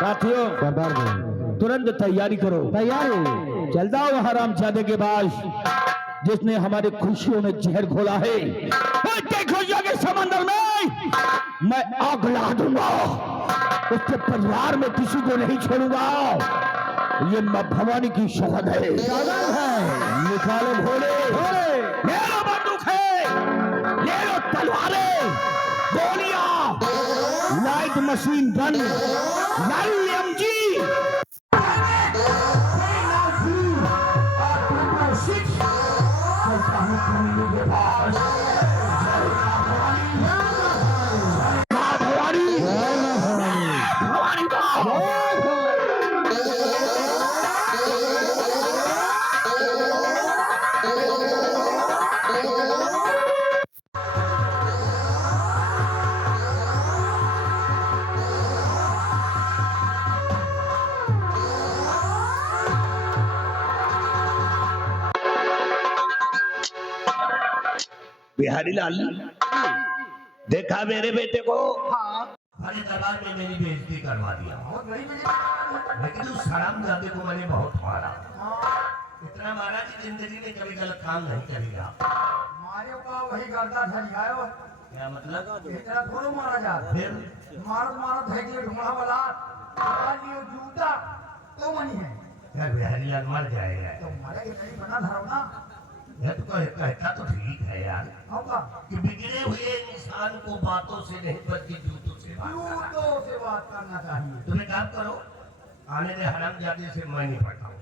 साथियों सरदार जी तुरंत तैयारी करो। तैयारी चल जाओ हरामजादे के पास जिसने हमारी खुशियों में जहर घोला है। खुशियों के समंदर में मैं आग लगा दूंगा, उसके परिवार में किसी को नहीं छोड़ूंगा। ये मां भवानी की शपथ है। निकालो भोले, ले लो बंदूक है, ले लो तलवारें, गोलियां, light machine gun, LMG। Bihari Lal देखा मेरे बेटे को? हमारे दरबार में मेरी बेइज्जती करवा दिया, लेकिन उस हरामजादे को मैंने बहुत मारा। इतना मारा कि जिंदगी में कभी गलत काम नहीं करेगा। मारे का वही गर्दा झलियायो। क्या मतलब? इतना थोड़ा मारा जाता। फिर मारत है कि ढूंढा वाला लियो जूता तो मनी है। यार बिहारी लाल मर जाएगा तो मारे के नहीं बना धरो ना। यह तो कहता तो ठीक है यार होगा कि बिगड़े हुए इंसान को बातों से नहीं बल्कि जूतों से बात करना चाहिए। तुम्हें काम करो, आने दे हरामजादे से मैं नहीं पढ़ता हूँ।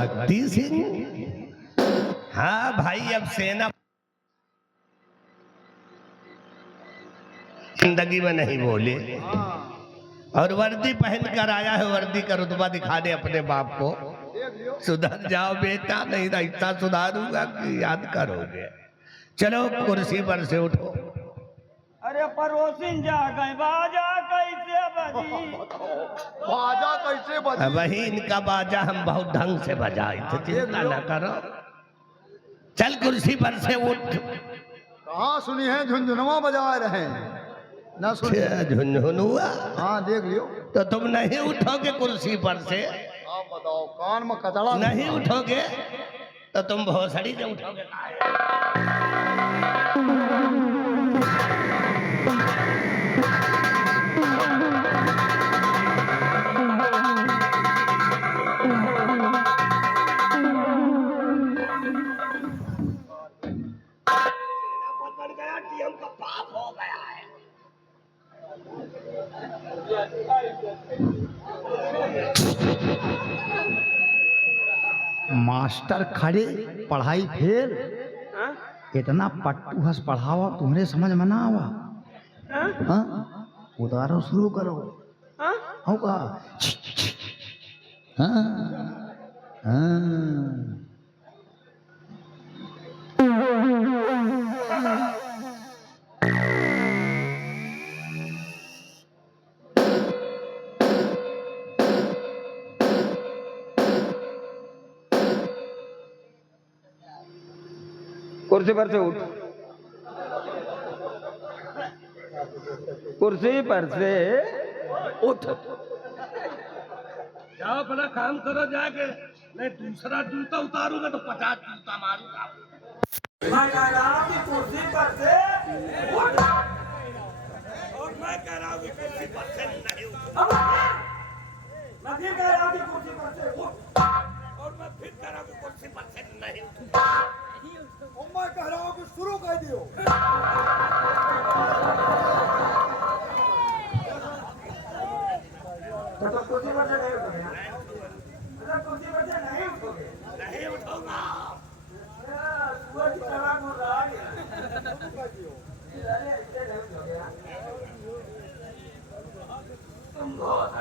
भक्ति सिंह, हाँ भाई, अब सेना जिंदगी में नहीं बोले और वर्दी पहन कर आया है। वर्दी का रुतबा दिखा दे अपने बाप को। सुधर जाओ बेटा, नहीं तो इतना सुधारूंगा कि याद करोगे। चलो कुर्सी पर से उठो। अरे पड़ोसिन जा गए, बाजा कैसे बजी? बाजा कैसे बजी? वही इनका बाजा हम बहुत ढंग से बजाए थे, चिंता न करो। चल कुर्सी पर से उठ। कहाँ सुनी है झुनझुनवा बजा रहे ना सुनी? झुनझुनुआ? हाँ देख लियो। तो तुम नहीं उठोगे कुर्सी पर से? आप बताओ, कान में कचड़ा नहीं उठोगे तो तुम भोसड़ी से उठोगे। मास्टर खड़े, पढ़ाई फेल। इतना पट्टू हंस पढ़ावा, तुम्हारे समझ में ना आवा। हाँ? उतारो शुरू करो। होगा। हाँ हाँ कुर्सी पर से उठ, कुर्सी पर से उठ। जाओ अपना काम करो जाके, नहीं दूसरा जूता उतारूंगा तो 50 जूता मारूंगा। कुर्सी पर से और मैं कह रहा हूँ कि कुर्सी पर से नहीं उठ। मैं फिर कह रहा हूँ कि कुर्सी पर से उठ। और मैं फिर कह रहा हूँ कि कुर्सी पर से नहीं उठ। और मैं कह रहा हूँ कि शुरू कर दियो। तो कुर्सी पर से नहीं उठोगे? मतलब कुर्सी पर से नहीं उठोगे? नहीं उठूंगा। सुअर की तरह बोल रहा है। अरे ऐसे नहीं उठोगे यार। तुम बहुत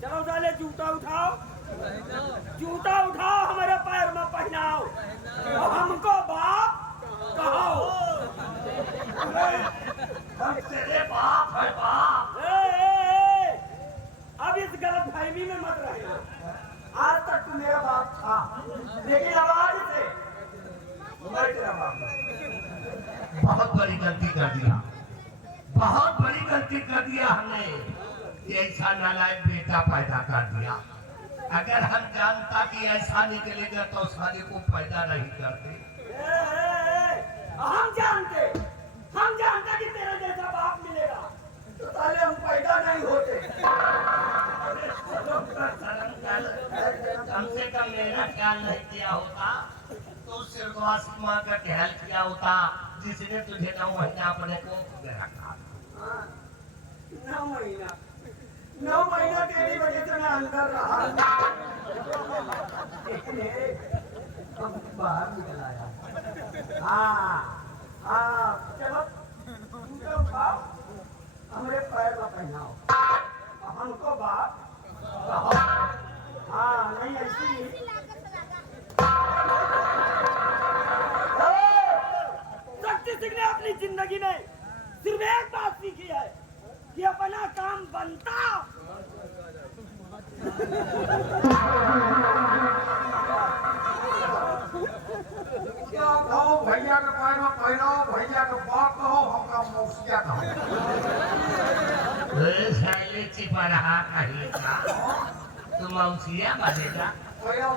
चलो साले जूता उठाओ, जूता उठाओ हमारे पैर में पहनाओ और हमको बाप कहो। हम तेरे बाप है बाप। ए, अब इस गलत फहमी में मत रहना। आज तक तू मेरा बाप था, लेकिन अब आज से मैं तेरा बाप हूं। बहुत बड़ी गलती कर दिया, बहुत बड़ी गलती कर दिया हमने। ऐसा नालायक बेटा पैदा कर दिया। अगर हम जानता कि ऐसा निकलेगा तो साले को पैदा नहीं करते। हम जानते कि तेरे जैसा बाप मिलेगा तो साले हम पैदा नहीं होते। कम से कम मेरा ख्याल नहीं किया होता तो स्वर्गवासी माँ का ख्याल किया होता जिसने तुझे 9 महीना अपने को रखा। 9 महीना तेरी वजह से मैं अंदर रहा। हम बाहर निकल आया। हाँ, चलो जूते उठाओ, हमारे पैर में पहनाओ, हमको बाप कहो। हाँ, नहीं ऐसी शक्ति सिंह ने अपनी जिंदगी में सिर्फ एक बात सीखी है कि अपना काम बनता क्या कहो, भैया के पैर में पहनाओ, भैया के बाप कहो, हमका मौसिया कहो। छिपा रहा कहीं का तू मौसिया बनेगा। पहनाओ।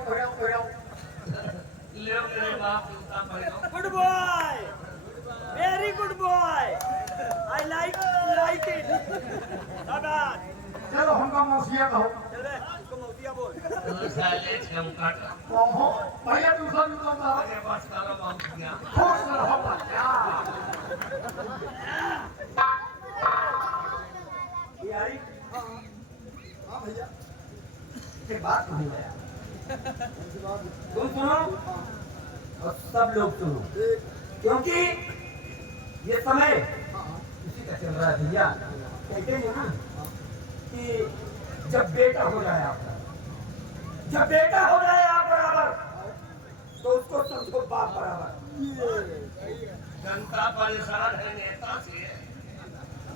ले मेरे बाप जूता पहनो। Good boy, very good boy, I like it. चलो हमका मौसिया कहो। चले इसको मौतिया बोल। तू साले चमकट। कहो, भैया दूसरा जूता उतारो। अरे बस करो मौसिया। खुश रहो बच्चा। यारी हाँ भैया एक बात सुनी भैया, तुम सुनो और सब लोग सुनो, क्योंकि ये समय इसी का चल रहा है भैया। कहते हैं ना कि जब बेटा हो जाए आपका, जब बेटा हो जाए आप बराबर तो उसको समझो बाप बराबर। जनता परेशान है नेता से,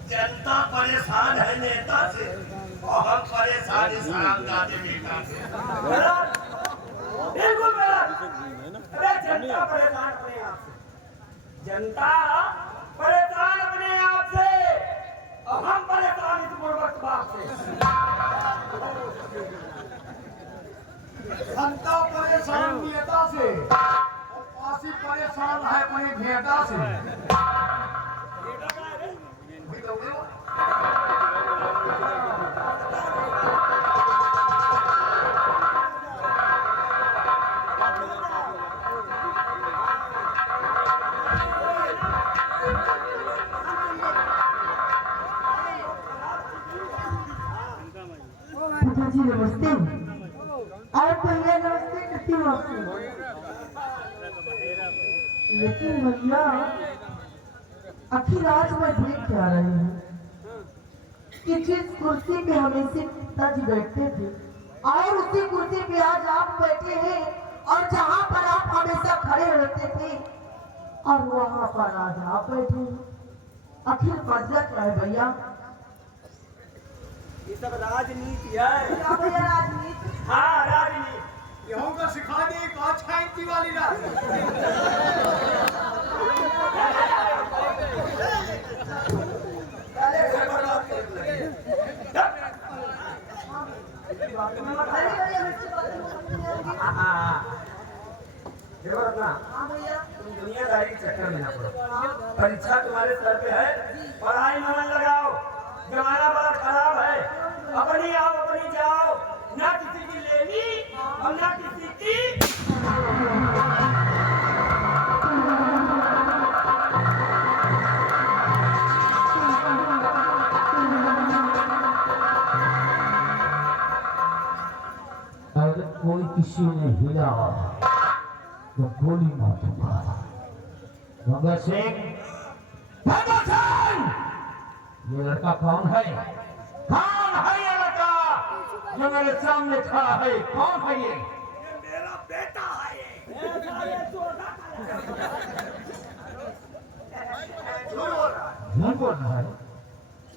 जनता परेशान है नेता से और हम परेशान इस हरामजादे बेटा से। बिल्कुल गलत। अरे जनता परेशान अपने आप से, जनता परेशान अपने आप से और हम परेशान इस बुड़बक बाप से। जनता परेशान नेता से और पासी परेशान है अपनी भेदा से। जी नमस्ते। और भैया नमस्ते, कितनी नमस्ते। लेकिन भैया आखिर आज मैं देख के आ रही हूँ कि जिस कुर्सी पे हमेशा पिताजी बैठते थे और उसी कुर्सी पे आज आप बैठे हैं और जहाँ पर आप हमेशा खड़े होते थे और वहाँ पर आज आप बैठे हैं। आखिर वजह क्या है भैया? ये सब राजनीति है। क्या भैया राजनीति? हाँ राजनीति। गेहूं का सिखा दे एक अच्छा इंची वाली राजनीति। अरे घर पर बात कर लगे। नहीं भैया मुझसे बात नहीं होगी। हाँ देखो रत्ना, हाँ भैया। तुम दुनियादारी के चक्कर में ना पड़ो। परीक्षा तुम्हारे सर पे है, पढ़ाई में मन लगाओ। जमाना बड़ा खराब है, अपनी आओ अपनी जाओ, ना किसी की लेनी और ना किसी की। अगर कोई किसी ने हिला तो गोली मारूंगा। भगत सिंह, भगत सिंह, ये लड़का कौन है? कौन है ये लड़का जो मेरे सामने खड़ा है? कौन है ये? मेरा बेटा है ये। झूठ बोल रहा है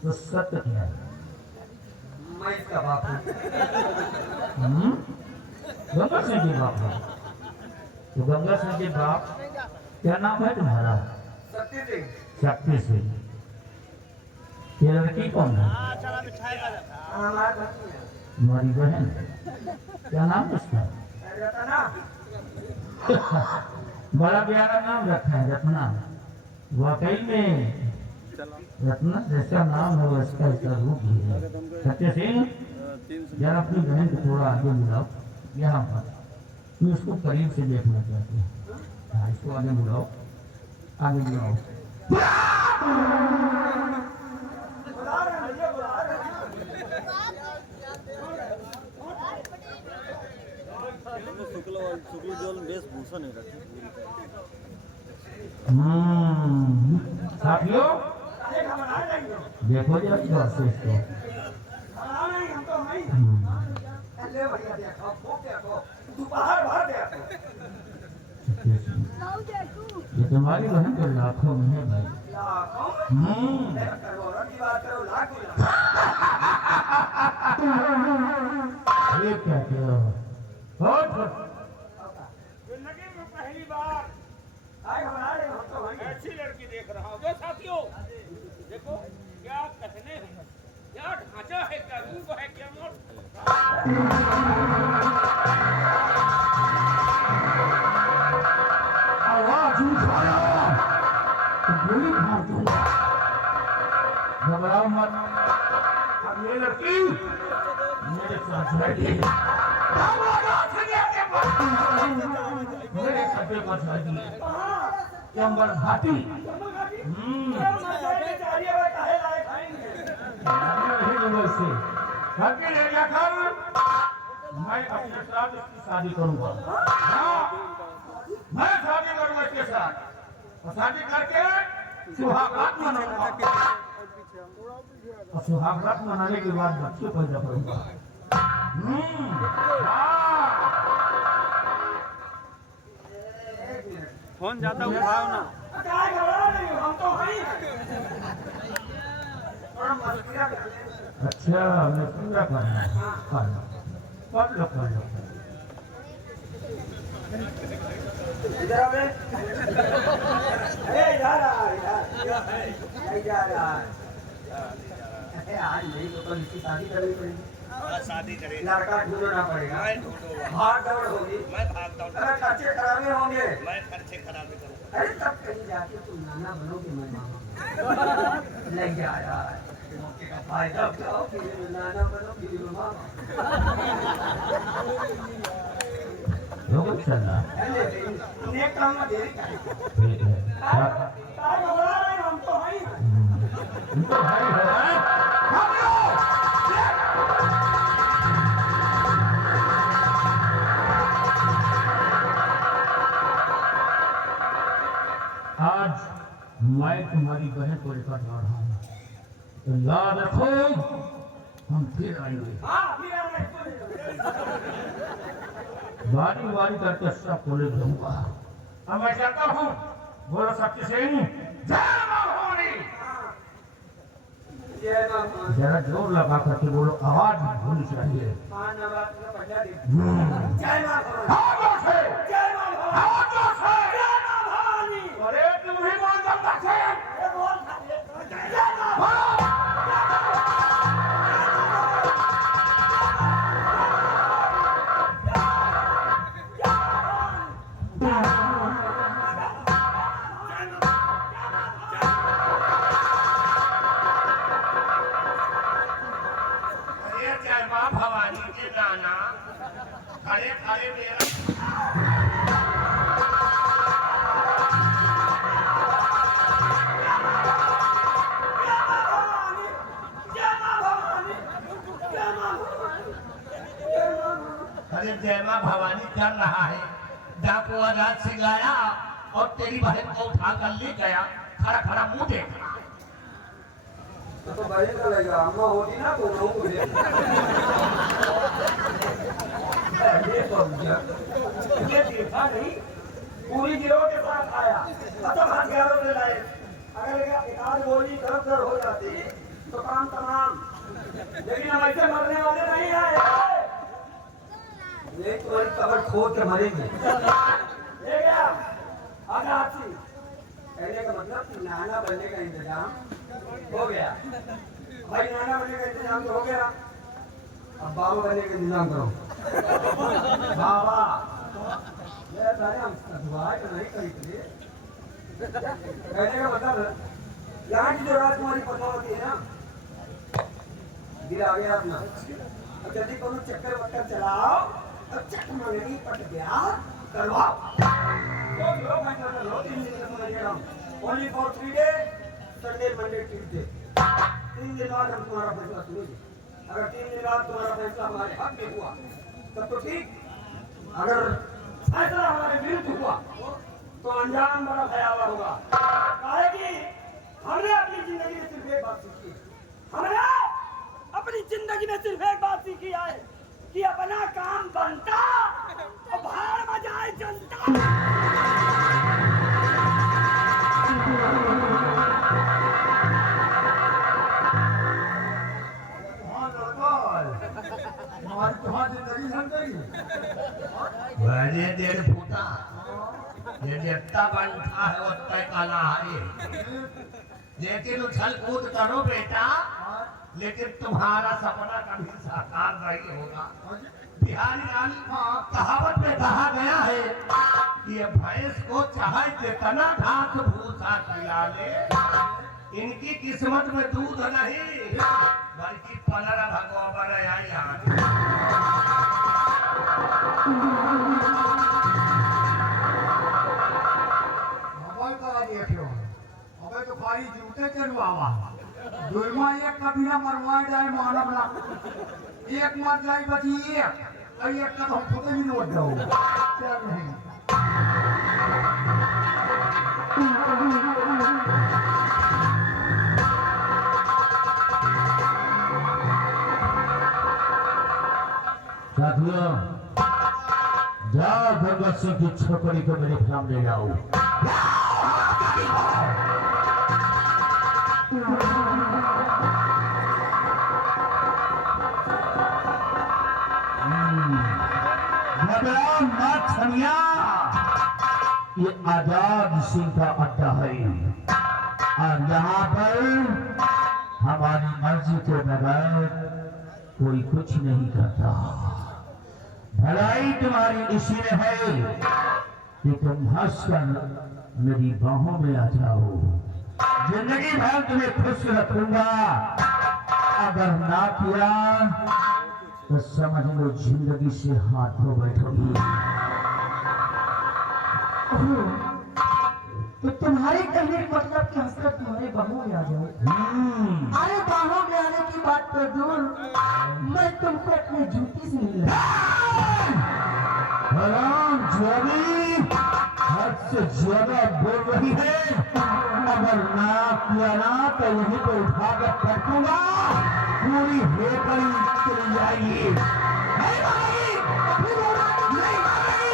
तो सत्य क्या है? मैं इसका बाप हूँ। गंगा सिंह के बाप है तो गंगा सिंह के बाप क्या नाम है तुम्हारा? शक्ति सिंह। शक्ति सिंह। ये लड़की कौन है? हमारा बच्ची है। तुम्हारी बहन। क्या नाम है उसका? रत्ना। बड़ा प्यारा नाम रखा है, रत्ना। वाकई में रत्ना जैसा नाम है वैसा इसका रूप भी है। सत्य सिंह, जरा अपनी बहन को थोड़ा आगे बुलाओ यहाँ पर। मैं उसको करीब से देखना चाहती हूँ। हाँ, इसको आगे बुलाओ, आगे बुलाओ। बुला रहे हैं भैया, बुला रहे हैं। शुक्ल जोल वेशभूषा नहीं रखी। साथियों अरे घबरा नहीं हो। देखो जरा इस बात से इसको। घबरा नहीं, हम तो नहीं। ले भैया देखो, खूब देखो, दोपहर भर देखो। ये तुम्हारी बहन तो लाखों में है भाई। लाखों करोड़ों की बात करो, लाख की बात। ये क्या किया? बहुत जिंदगी में पहली बार आए घबरा रहे हो, हम तो नहीं। ऐसी लड़की देख रहा हूँ। जो साथियों देखो, क्या कहने हैं, क्या ढांचा है, क्या रूप है, क्या मोड़। आवाज उठाया तो गोली मार दूंगा। घबराओ मत। अब ये लड़की मेरे साथ बैठी है। मेरे खड्डे पर बैठी है। चंबल घाटी। जंगल से घाटी ले जाकर मैं अपने साथ इसकी शादी करूंगा। हाँ, मैं शादी करूंगा इसके साथ और शादी करके सुहागरात मनाऊंगा और सुहागरात मनाने के बाद बच्चे पैदा करूंगा। फोन ज्यादा उठाओ ना। काय घबरा नहीं हो, हम तो नहीं। थोड़ा मस्तिया कर ले। अच्छा, मैं पूरा करना है। कर लो कर लो। इधर आओ बे। अरे इधर आ, इधर आ। अरे आज नहीं तो कल इसकी शादी करनी पड़ेगी। शादी करेगा। लड़का ढूंढना पड़ेगा। मैं ढूंढूंगा। भाग दौड़ होगी। मैं भागता हूँ। अरे खर्चे कराने होंगे। मैं खर्चे खराबे करूँगा। अरे तब कहीं जाके तुम नाना बनोगे, मैं मामा। नहीं जा रहा है मौके का फायदा उठाओ, फिर नाना बनो, फिर मामा। लोग चलना नेक काम में देरी करें। ठीक है। काय घबरा रहे हो, हम तो हैं। इनको भाई हो रहा है। भाग लो। आज मैं तुम्हारी बहन को लेकर जा रहा हूँ, तो याद रखो हम फिर आएंगे। हाँ, फिर आना इसको। बारी बारी करके सबको ले जाऊंगा। अब मैं जाता हूँ। बोलो सत्य सिंह, जय मां भवानी। जय मां भवानी। जरा जोर लगा करके बोलो, आवाज नहीं होनी चाहिए। हाँ, नवरात्र का पहला दिन। हम्म। जय मां भवानी। जय मां भवानी। जय मां भवानी। अरे तुम ही बोल सकता है। ये बोल जय मां भवानी। अरे जय मां भवानी के नाना खड़े खड़े मेरा अरे जय मां भवानी कर रहा है। डाकू रात से लाया और तेरी बहन को उठा कर ले गया। खड़ा खड़ा मुंह देख रहा है। तो बहन का लगेगा, अम्मा होती ना तो वो मुझे ये देखा नहीं, पूरी गिरोह के साथ आया, खत्म हथियारों से लाए। अगर एक आध गोली तरफ दर हो जाती तो काम तमाम, लेकिन हम ऐसे मरने वाले नहीं आए। ये तुम्हारी कबर खोद के मरेंगे। ये क्या आगे हाथी कहने का मतलब कि नाना बनने का इंतजाम हो गया। भाई नाना बनने का इंतजाम तो हो गया, अब बाबा बनने का इंतजाम करो। बाबा ये सारे हम दुआ तो नहीं करी थी। कहने का मतलब यहाँ की जो राजकुमारी पता होती है ना, गिरा गया अपना। अब जल्दी कोनो चक्कर वक्कर चलाओ, अब चक मंगनी पट गया करवाओ। Only for 3 days, Sunday, Monday, Tuesday. 3 दिन बाद हम तुम्हारा फैसला सुनेंगे। अगर 3 दिन बाद तुम्हारा फैसला हमारे हक में हुआ तब तो ठीक, अगर फैसला हमारे विरुद्ध हुआ तो अंजाम बड़ा भयावह होगा। काहे कि हमने अपनी जिंदगी में सिर्फ एक बात सीखी है, हमने अपनी जिंदगी में सिर्फ एक बात सीखी है कि अपना काम बनता और बाहर में जाए जनता। वैसे 1.5 फुटा ये जितना बनता है उतना काला है। लेकिन उछल कूद करो बेटा, लेकिन तुम्हारा सपना कभी साकार नहीं होगा। बिहारी लाल कहावत में कहा गया है कि ये भैंस को चाहे जितना घास भूसा खिला ले, इनकी किस्मत में दूध नहीं बल्कि पलरा भगवान अबे तो खाली जूते चलवावा दुर्मा एक कबीला मरवा जाए मानव ना, एक मर जाए बची एक, और एक का तो हम खुद भी लौट जाओ। चल नहीं साथियों, जाओ भगत सिंह की छोकरी को मेरे सामने लाओ। घबराओ मत छमिया, ये आजाद सिंह का अड्डा है और यहाँ पर हमारी मर्जी के बगैर कोई कुछ नहीं करता। भलाई तुम्हारी इसी में है कि तुम हंसकर मेरी बाहों में आ जाओ। जिंदगी भर तुम्हें खुश रखूंगा, अगर ना किया तो समझ लो जिंदगी से हाथ धो बैठोगी। तो तुम्हारे कहने का मतलब कि हंसकर तुम्हारे बाहों में आ जाओ। अरे बाहों में आने की बात तो दूर, मैं तुमको अपने जूती से मिल हद से ज्यादा बोल रही है। अगर ना किया ना तो यहीं पे उठा कर पटूंगा, पूरी हेकड़ी चली जाएगी। नहीं भाई, नहीं भाई,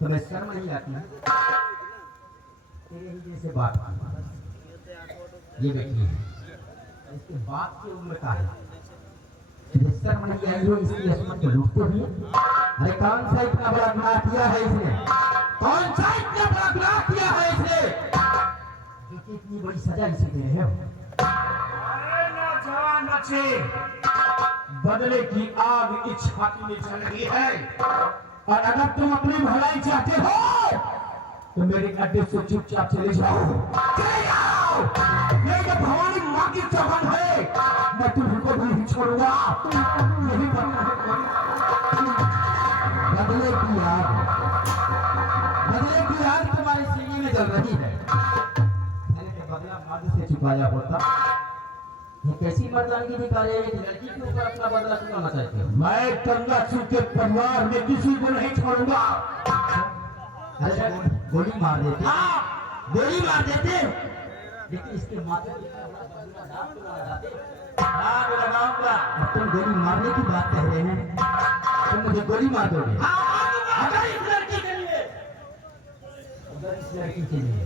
तुम्हें शर्म नहीं आती? तेरे ही जैसे बात ये बेटी है, इसके बाप की उम्र का है, तुझे शर्म नहीं आई हो इसकी असमत को लूटते हुए? अरे कौन सा इतना बड़ा गुनाह किया है इसने? कौन सा इतना बड़ा गुनाह किया है इसने जो कि इतनी बड़ी सजा इसे दे रहे हो? अरे नौजवान बच्चे, बदले की आग इस छाती में जल रही है, और अगर तुम अपनी भलाई चाहते हो तो मेरे अड्डे से चुपचाप चले जाओ, चले जाओ। ये जो भवानी माँ की चौबन है, मैं तुमको भी नहीं छोड़ूंगा। यही बदले की आग तुम्हारे सीने में जल रही है। मैंने तो बदला मर्द से छुपाया होता। ये कैसी मर्दानगी दिखाई है? एक लड़की के ऊपर अपना बदला चुकाना चाहते हो? मैं गंगा सिंह के परिवार में किसी को नहीं छोड़ूंगा। अरे गोली मार देते, गोली मार देते, लेकिन इसके माथे पे दाग तो लगाते। दाग लगाऊंगा। अब तुम गोली मारने की बात कह रहे हैं, तुम मुझे गोली मार दोगे? अगर इस लड़की के लिए, अगर इस लड़की के लिए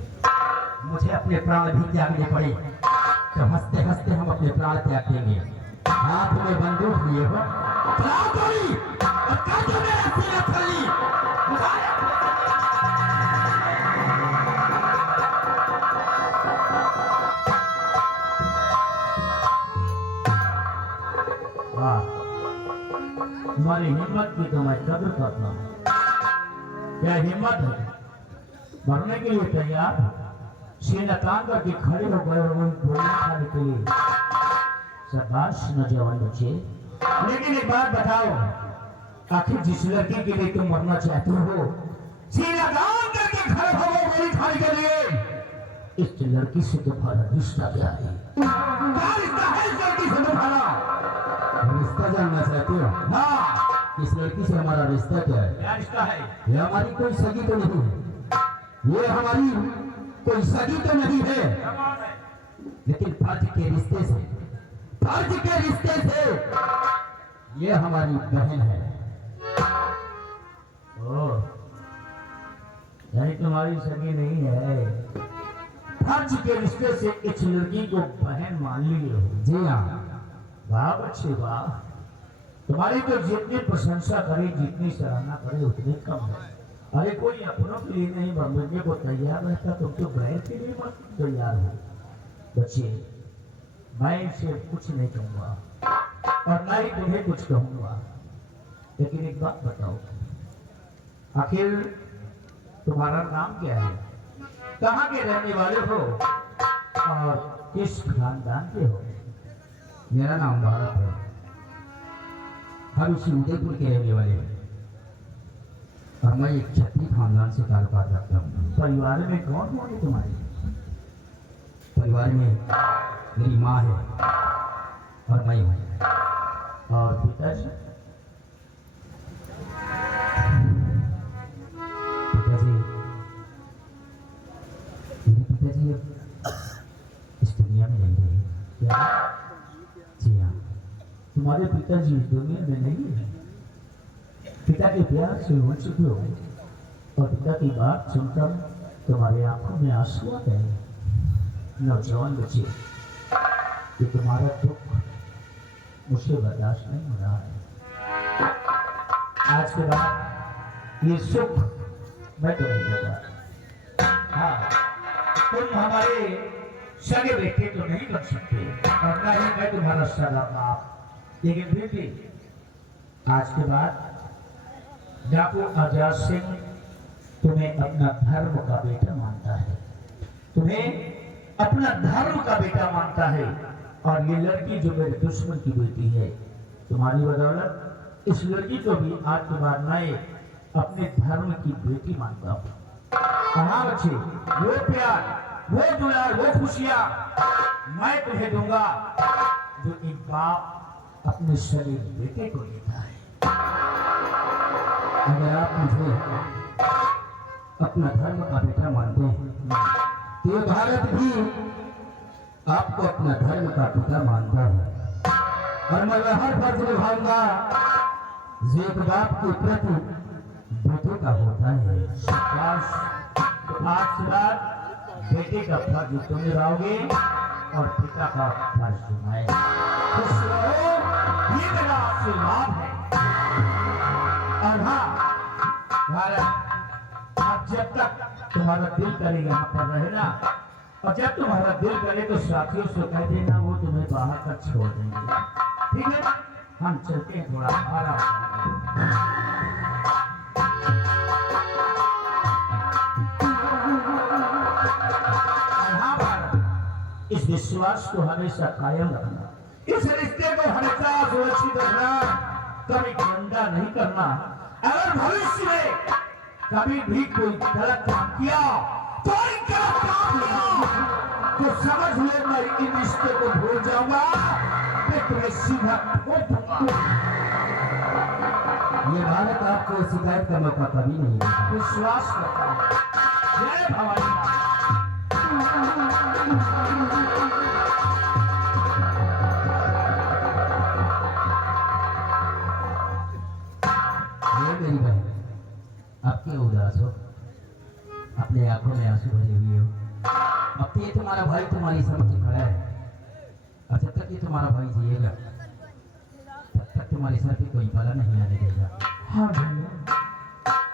मुझे अपने प्राण भी त्यागने पड़े तो हंसते हंसते हम अपने प्राण त्याग देंगे। हाथ में बंदूक लिए हो, चलाओ गोली और काटो मेरा सीना छल्ली। तुम्हारी हिम्मत की तो मैं कदर करता हूँ। क्या हिम्मत है? मरने के लिए तैयार, सीना तान करके खड़े हो गए और गोली खाने के लिए। शाबाश नौजवान बच्चे। लेकिन एक बात बताओ, आखिर जिस लड़की के लिए तुम मरना चाहते हो, सीना तान करके खड़े हो गए गोली खाने के लिए, इस लड़की से तुम्हारा रिश्ता क्या है? क्या रिश्ता है इस लड़की से तुम्हारा? रिश्ता जानना चाहते हो? हाँ, इस लड़की से हमारा रिश्ता क्या है? क्या रिश्ता है? ये हमारी कोई सगी तो नहीं है, ये हमारी कोई सगी तो नहीं है, लेकिन फर्ज के रिश्ते से, फर्ज के रिश्ते से ये हमारी बहन है। ओह, यानी तुम्हारी सगी नहीं है, फर्ज के रिश्ते से इस लड़की को बहन मान ली हो। जी हाँ। वाह बच्चे वाह, तुम्हारी तो जितनी प्रशंसा करे, जितनी सराहना करे, उतनी कम है। अरे कोई अपनों के लिए नहीं मरने को तैयार रहता, तुम तो गैर के लिए तैयार हो। बच्चे, मैं इसे कुछ नहीं कहूँगा और ना ही तुम्हें कुछ कहूँगा, लेकिन एक बात बताओ, आखिर तुम्हारा नाम क्या है? कहाँ के रहने वाले हो और किस खानदान के हो? मेरा नाम भारत है, हम इसी उदयपुर के रहने वाले हैं और मैं एक क्षत्रिय खानदान से ताल्लुकात रखता हूँ। परिवार में कौन कौन है तुम्हारे? परिवार में मेरी माँ है और मैं हूँ। और पिताजी? पिताजी, मेरे पिताजी अब इस दुनिया में नहीं रहे। क्या जी हाँ। तुम्हारे पिताजी इस दुनिया में नहीं है? पिता के प्यार से हो चुके हो और पिता की बात सुनकर तुम्हारी आंखों में आंसू आ गए। नौजवान बच्चे, ये तुम्हारा दुख मुझे बर्दाश्त नहीं हो रहा है। आज के बाद ये सुख मैं तो नहीं देगा। हाँ, तुम हमारे सगे बेटे तो नहीं बन सकते और न ही मैं तुम्हारा सगा बाप। लेकिन फिर भी आज के बाद डाकू आजाद सिंह तुम्हें अपना धर्म का बेटा मानता है, तुम्हें अपना धर्म का बेटा मानता है। और ये लड़की जो मेरे दुश्मन की बेटी है, तुम्हारी बदौलत इस लड़की को भी आज के बाद मैं अपने धर्म की बेटी मानता हूँ। कहाँ बच्चे वो प्यार, वो दुलार, वो खुशियाँ मैं तुम्हें दूंगा जो एक बाप अपने शरीर बेटे को देता है। अगर आप मुझे अपना धर्म का बेटा मानते हैं तो ये भारत भी आपको अपना धर्म का पिता मानता है। और मैं हर फर्ज निभाऊंगा जो एक बाप के प्रति बेटे का होता है। तो आज के बाद बेटे का फर्ज तुम निभाओगे और पिता का फर्ज तुम्हारे। खुश रहो, ये मेरा आशीर्वाद है। और हाँ भारत, अब जब तक तुम्हारा दिल करेगा यहाँ पर रहना, और जब तुम्हारा दिल करे तो साथियों से कह देना वो तुम्हें बाहर तक छोड़ देंगे। ठीक है, हम चलते हैं थोड़ा आराम। इस विश्वास को हमेशा कायम रखना, इस रिश्ते को हमेशा सुरक्षित रखना, कभी गंदा नहीं करना। अगर भविष्य में कभी भी कोई गलत काम किया, कोई गलत काम किया तो समझ ले मैं इन रिश्ते को भूल जाऊंगा, मैं तुम्हें सीधा ठोक दूंगा। ये भारत आपको शिकायत का मौका कभी नहीं देगा। विश्वास करता हूं। जय भवानी मां। मेरी बहन, आप क्यों उदास हो? अपने आंखों में आंसू भरे हुए हो। अब तो ये तुम्हारा भाई तुम्हारी समझ खड़ा है, और जब तक ये तुम्हारा भाई जिएगा तब तक तुम्हारे सर पे कोई बला नहीं आने देगा। हाँ भैया,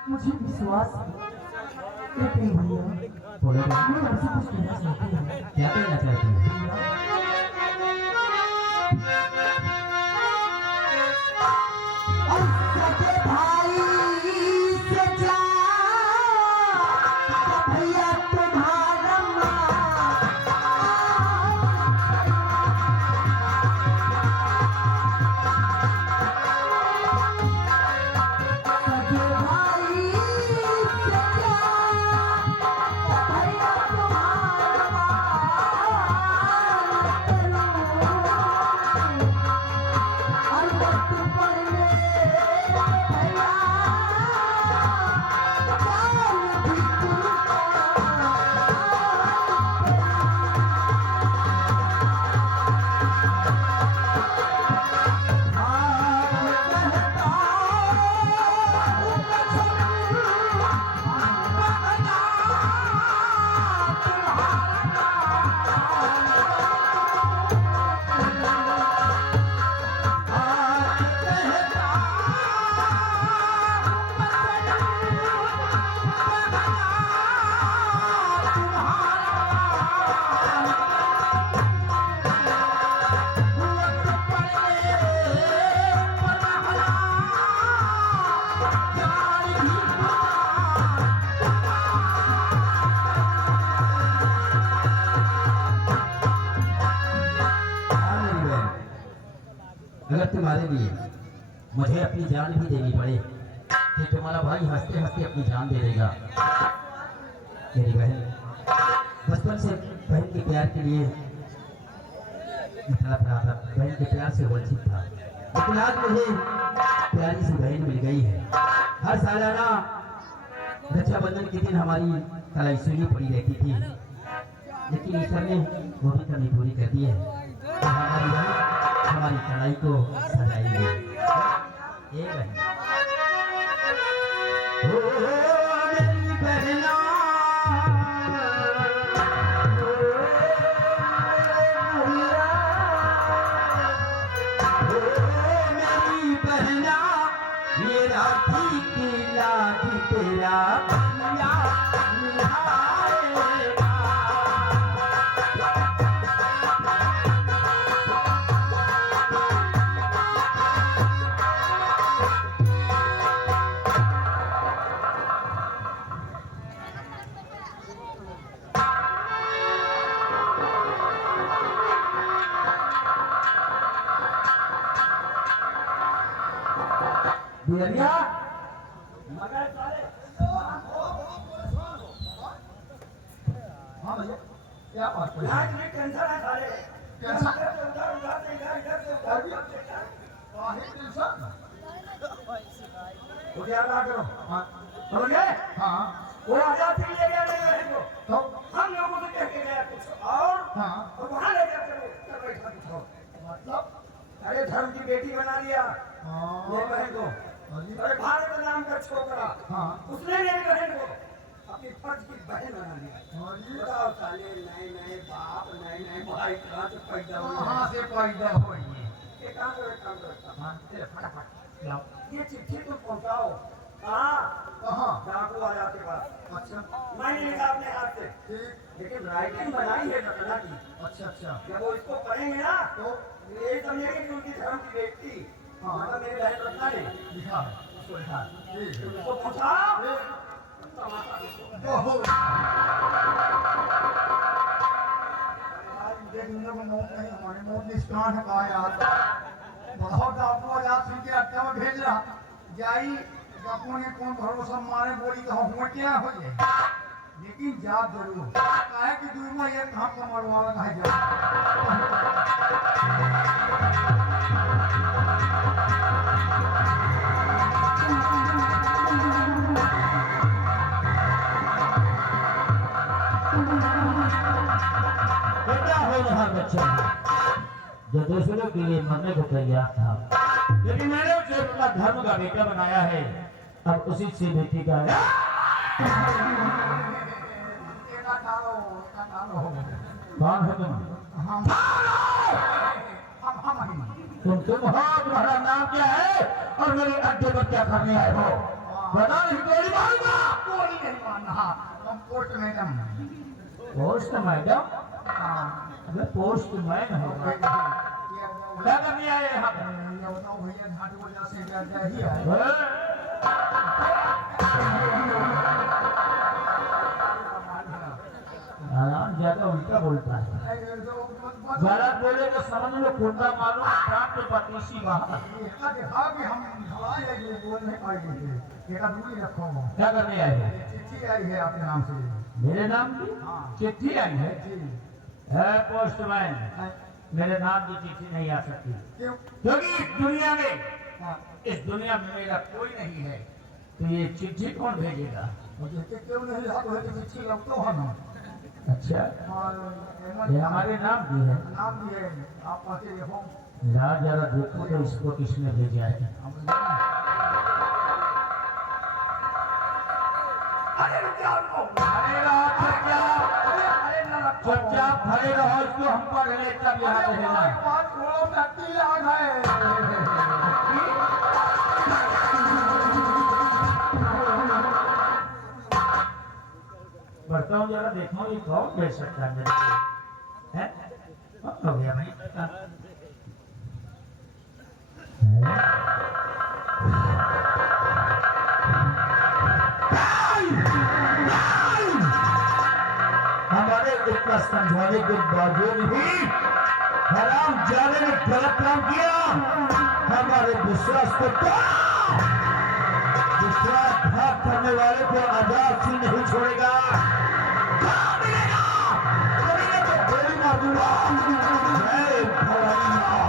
मुझे विश्वास है। लेकिन भैया, बोलो तो। मैं आपसे कुछ कहना चाहती हूँ। क्या कहना चाहती हो? अगर तुम्हारे लिए मुझे अपनी जान भी देनी पड़े तो तुम्हारा भाई हंसते हंसते अपनी जान दे देगा। मेरी बहन, बचपन से बहन के प्यार के लिए तड़प रहा था, बहन के प्यार से वंचित था, लेकिन आज मुझे प्यारी सी बहन मिल गई है। हर सालाना रक्षाबंधन के दिन हमारी कलाई सुनी पड़ी रहती थी, लेकिन ईश्वर ने वो भी कमी पूरी कर दी है। तो हमारी बहन हमारी कलाई को सजाएगी। ये बहन, ओ मेरी बहना, मेरी बहना, ये राखी की लाठी तेरा भैया निभाएगा। देरिया मगर साले हाँ भैया क्या बात है यहाँ इतनी टेंशन है साले टेंशन? इधर से उधर उधर से इधर से उधर काहे टेंशन तो क्या ना करो हाँ समझ गए हाँ वो आजाद से ले गया नहीं रहे को तो हम लोगों से कह के गया कुछ और हाँ और वहाँ ले जाकर कर बैठा कुछ और मतलब अरे धर्म की बेटी बना लिया हाँ ये बहन को अरे भारत नाम का छोकरा हाँ उसने मेरी बहन को अपनी फर्ज की बहन बना लिया हाँ जी बताओ साले नए नए बाप नए नए भाई कहाँ से पैदा हुए कहाँ हैं? से पैदा हुई ये काम करो हाँ चल फटाफट लाओ ये चिट्ठी तुम पहुंचाओ कहाँ कहाँ डाकू वाला के पास अच्छा मैंने लिखा अपने हाथ से ठीक लेकिन राइटिंग बनाई है रचना की अच्छा अच्छा जब वो इसको पढ़ेंगे ना तो ये समझेंगे कि उनकी धर्म की बेटी हाँ। मतलब मेरी बहन रचना ने लिखा है उसको लिखा ठीक है उसको पहुंचाओ तमाशा देखो बहुत देखने को नोट नहीं हमारे नोट निष्कान है कहा यार बहुत आपको आजाद सिंह के अड्डा में भेज रहा जाई बापू ने कौन भरोसा मारे बोली तो हम क्या हो जाए लेकिन जा जरूर काहे कि दूर में ये कहाँ का मरवाला कहे जा बेटा हो रहा बच्चा जो दूसरों के लिए मरने को तैयार था लेकिन मैंने उसे अपना धर्म का बेटा बनाया है अब उसी से बेटी का कौन है तुम हो तुम्हारा नाम क्या है और मेरे अड्डे पर क्या करने आए हो बता नहीं गोली मारूंगा गोली नहीं मारना हम पोस्ट मैडम पोस्ट मैडम अबे पोस्ट मैन है क्या करने आए यहाँ पे भैया घाट वजह से ज्यादा ही है ज्यादा उल्टा बोलता है गलत बोले तो समझ लो कुंडा मालूम प्राण के पतीसी वहाँ देखा कि हम हवाई है ये बोल नहीं पाएंगे ये दूरी रखो क्या करने आए हो चिट्ठी आई है आपके नाम से मेरे नाम की हाँ चिट्ठी आई है जी पोस्टमैन मेरे नाम की चिट्ठी नहीं आ सकती क्यों क्योंकि इस दुनिया में हाँ इस दुनिया में मेरा कोई नहीं है तो ये चिट्ठी कौन भेजेगा मुझे क्यों नहीं हाथ है चिट्ठी लगता है ना अच्छा और ये हमारे नाम की है नाम भी है आप आके देखो जरा जरा देखो तो इसको किसने भेजा है अरे रुक जाओ उनको खड़े रहो चुपचाप खड़े रहो इसको हमको रहने का बिहार रहना बढ़ता हूँ जरा देखो ये कौन भेज सकता है मेरे को हैं हो गया भाई हमारे इतना समझाने के बावजूद भी हराम जाने ने गलत काम किया हमारे विश्वास को तोड़ा विश्वासघात करने वाले को आजाद सिंह नहीं छोड़ेगा कहाँ मिलेगा करेंगे तो गोली मार दूंगा जय भवानी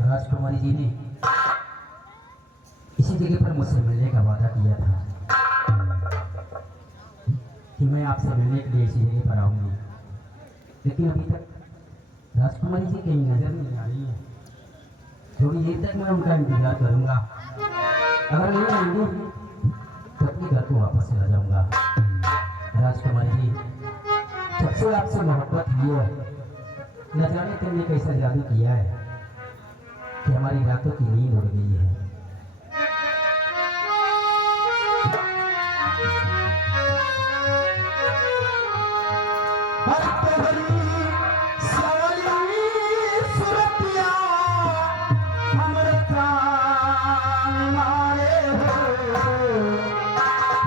राजकुमारी जी ने इसी जगह पर मुझसे मिलने का वादा किया था कि मैं आपसे मिलने के लिए इसी जगह पर आऊंगी लेकिन अभी तक राजकुमारी जी कहीं नजर नहीं आ रही है थोड़ी देर तक मैं उनका इंतजार करूंगा अगर नहीं आएंगी तो अपने घर को वापस चला जाऊंगा राजकुमारी जी जब से आपसे मोहब्बत हुई है न जाने तुमने कैसा जादू किया है कि हमारी रातों की नींद उड़ गई है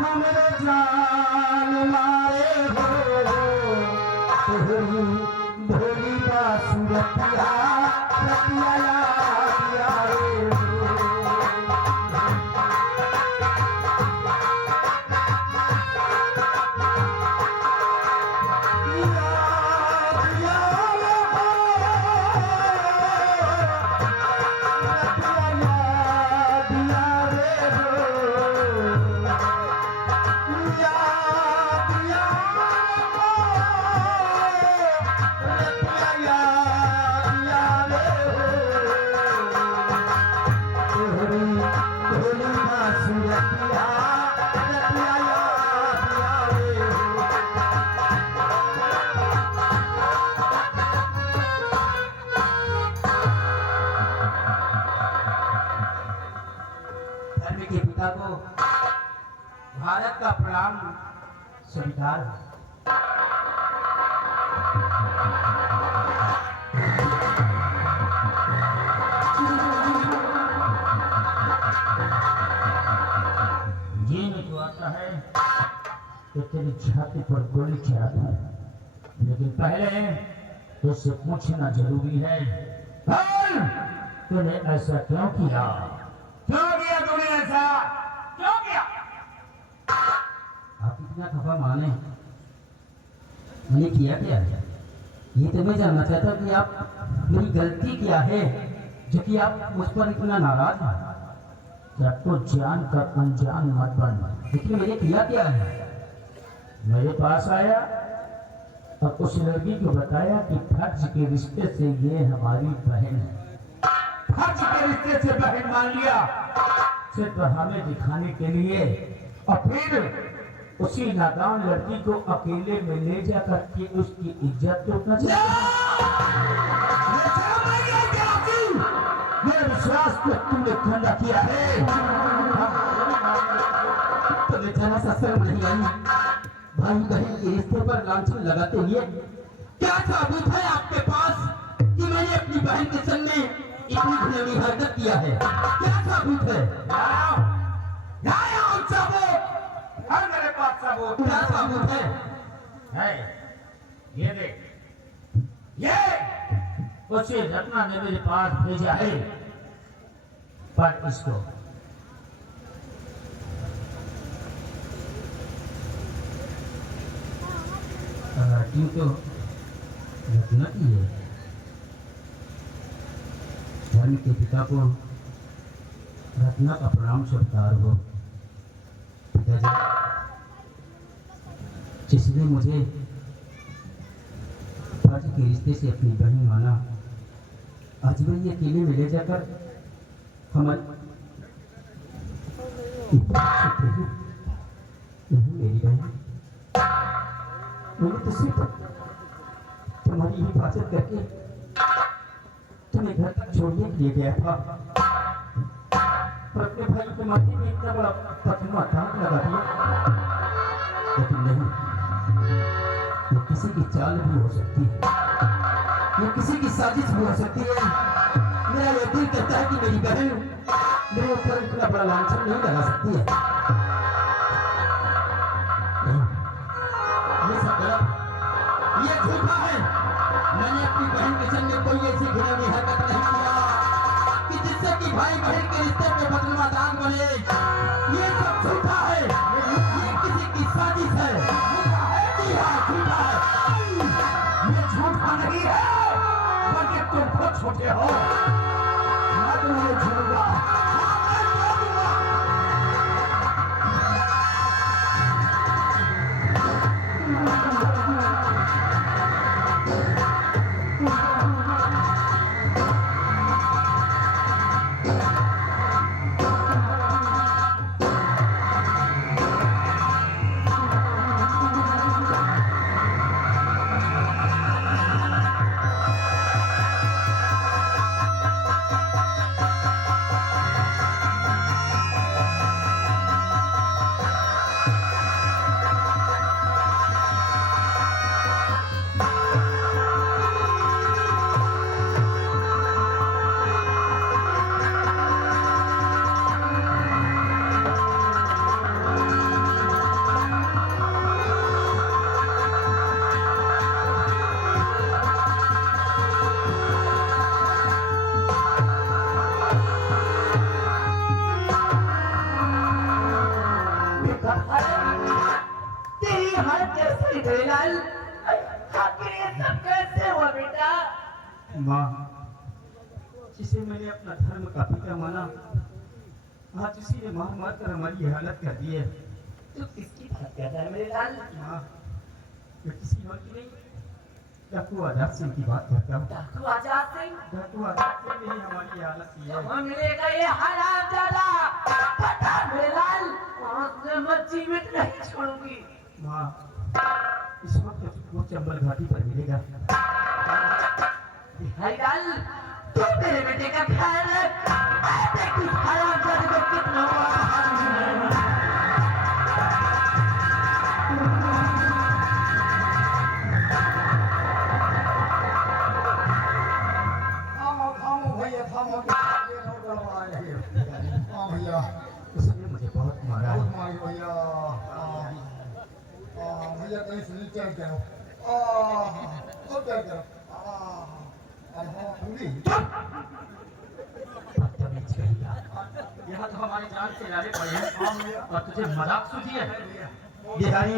हमरे के पिता को भारत का प्रणाम स्वीकार। ये नहीं तो आता है कि तेरी छाती पर गोली चला दूं, लेकिन पहले तुझसे पूछना जरूरी है, तूने ऐसा क्यों किया? क्यों किया तूने ऐसा? क्यों किया? आप इतना खफा माने, मैंने किया क्या है? ये तो मैं जानना चाहता कि आप मेरी गलती क्या है जो कि आप मुझ पर इतना नाराज हैं? क्या तो जान कर अनजान मत बन, लेकिन मैंने किया क्या है? मेरे पास आया और उस लड़की को बताया कि फर्ज के रिश्ते से ये हमारी बहन है। फर्ज के रिश्ते से बहन मान लिया सिर्फ हमें दिखाने के लिए, और फिर उसी नादान लड़की को अकेले में ले जाकर के उसकी इज्जत टूटना मेरे विश्वास को तुमने ठंडा किया है। तो बेचारा सा शर्म नहीं आई भाई बहन के रिश्ते पर लांछन लगाते हुए? क्या सबूत है आपके पास कि मैंने अपनी बहन के संग में इतनी घिनौनी हरकत किया है? क्या सबूत है? सबूत है मेरे पास। सबूत क्या सबूत है? ये देख, ये उसे रत्ना ने मेरे पास भेजा है, पर इसको क्यों तो रत्ना की है। धर्म के पिता को रत्ना का प्रणाम स्वीकार हो। पिताजी, जिसने मुझे फर्ज के रिश्ते से अपनी बहन माना, आज मैं ये अकेले में ले जाकर हमारी मेरी बहन, मैंने तो सिर्फ तुम्हारी हिफाजत करके तुम्हें घर तक छोड़ने के लिए गया था, पर अपने भाई के माथे में इतना बड़ा पथरमा दाग लगा दिया। लेकिन नहीं, ये किसी की चाल भी हो सकती है, ये किसी की साजिश भी हो सकती है। मेरा ये दिल कहता है कि मेरी बहन मेरे ऊपर इतना बड़ा लांछन नहीं लगा सकती है। ये सब गलत, ये झूठा है। मैंने अपनी बहन के संग में कोई ऐसी घिनौनी हरकत नहीं किया कि जिससे कि भाई बहन के रिश्ते में बदलवा दाग बने। ये सब झूठा है, ये किसी की साजिश है। जी हाँ, झूठा है। ये झूठा नहीं है, बल्कि तुम खुद झूठे हो। मैं तुम्हें छोड़ूंगा। तेरी हालत कैसी है लाल? आखिर ये सब कैसे हुआ बेटा? माँ, जिसे मैंने अपना धर्म का पिता माना, आज उसी ने मार मार कर हमारी ये हालत कर दी है। तू किसकी बात कर रहा है मेरे लाल? माँ, मैं किसी और की नहीं, डाकू आजाद सिंह की बात करता हूँ। डाकू आजाद सिंह? डाकू आजाद सिंह ने हमारी ये हालत की है। कहाँ मिलेगा ये हरामजादा? पता मेरे लाल, आज मैं जीवित नहीं छोड़ूंगी। माँ, इस वक्त वो चंबल घाटी पर मिलेगा। भाई लाल, तू मेरे बेटे का ख्याल रख। ऐसे किस हरामजादे को कितना बड़ा भैया उसने मुझे बहुत मारा है। बहुत मारी भैया भैया कहीं से नीचे करो बदतमीज कहेगा। यहाँ तो हमारी जान से लाने पड़े हैं और तुझे मजाक सूझी है। बिहारी,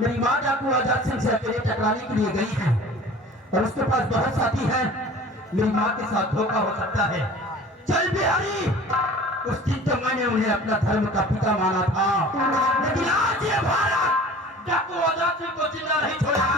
मेरी माँ डाकू आजाद सिंह से अकेले टकराने के लिए गई है और उसके पास बहुत साथी हैं। मेरी माँ के साथ धोखा हो सकता है। चल बिहारी, उस दिन तो मैंने उन्हें अपना धर्म का पिता माना था, लेकिन आज ये भारत डाकू आजाद सिंह को जिंदा नहीं छोड़ा।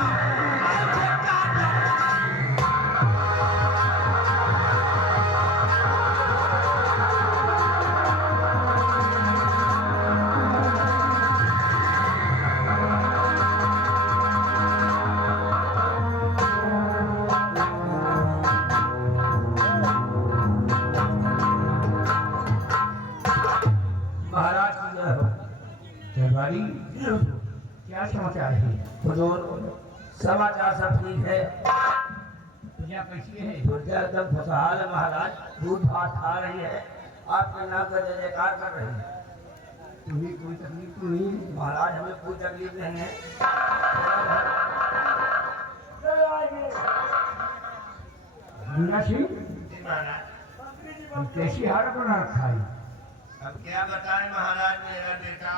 महाराज की जय हो। दरबारी, क्या समाचार है? हुजूर, समाचार सब ठीक है। पूजा कैसी है? पूजा एकदम खुशहाल है महाराज। दूध भात खा रही है, आपके नाम का जय जयकार कर रही है। तुम्हें कोई तकलीफ तो नहीं? महाराज, हमें कोई तकलीफ नहीं है। जी महाराज, कैसी हालत बना रखा है? अब क्या बताएं महाराज, मेरा बेटा